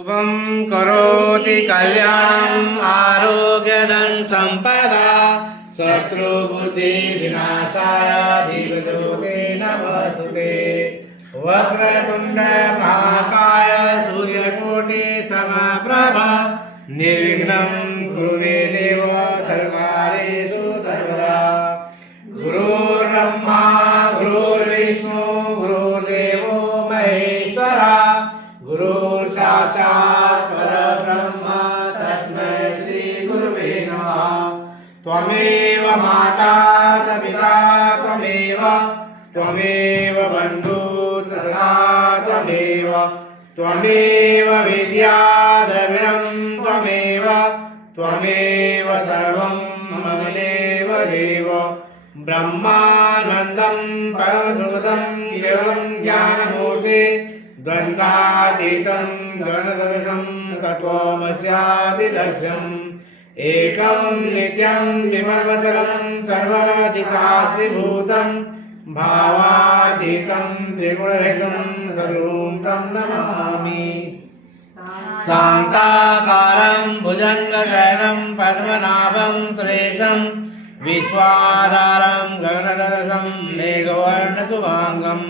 शुभं करोति कल्याणम् आरोग्यधन सम्पदा शत्रुबुद्धिविनाशाय धीमहि नमस्तुते। वक्रतुण्ड महाकाय सूर्यकोटि समप्रभा निर्विघ्नं कुरु मे देव सर्वकार्येषु सर्वदा। गुरुर्ब्रह्मा गुरुर्विष्णु गुरुर्देवो महेश्वरा गुरुर्साक्षात् परब्रह्म तस्मै श्री गुरुवे नमः। त्वमेव माता च पिता त्वमेव बन्धुः सखा त्वमेव विद्या द्रविणं त्वमेव सर्वं मम देव ब्रह्मानन्दं परमसुखदं केवलं ज्ञानमूर्ति द्वन्द्वातीतं गणसदृशं तत्त्वमस्यादिलक्ष्यम् एकं नित्यं विमर्मचलं सर्वदिशास्त्रीभूतं भावातीतं त्रिगुणरहितं सद्गुरुं तं नमामि। शान्ताकारं भुजङ्गशयनं पद्मनाभं सुरेशं विश्वाधारं गगनसदृशं मेघवर्णशुभाङ्गं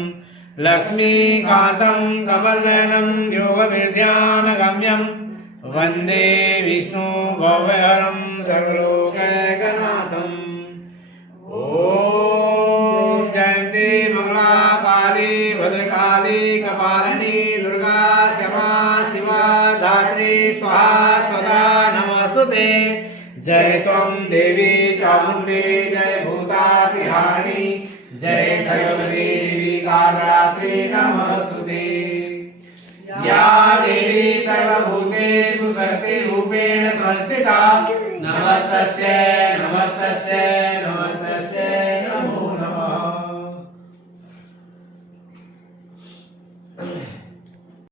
लक्ष्मीकान्तं कमलनयनं योगविद्यानगम्यं वन्दे विष्णु भवहरं सर्वलोकैकनाथम्। ॐ जयन्ती मंगला काली भद्रकाली कपालिनी दुर्गा क्षमा शिवा धात्री स्वाहा स्वधा नमस्तुते। जय त्वं देवी चामुण्डी जय भूतातिहारिणी जय सर्वदेवी कालरात्रि नमस्तुते। या देवी सर्वभूतेषु शक्तिरूपेण संस्थिता नमस्तस्यै नमस्तस्यै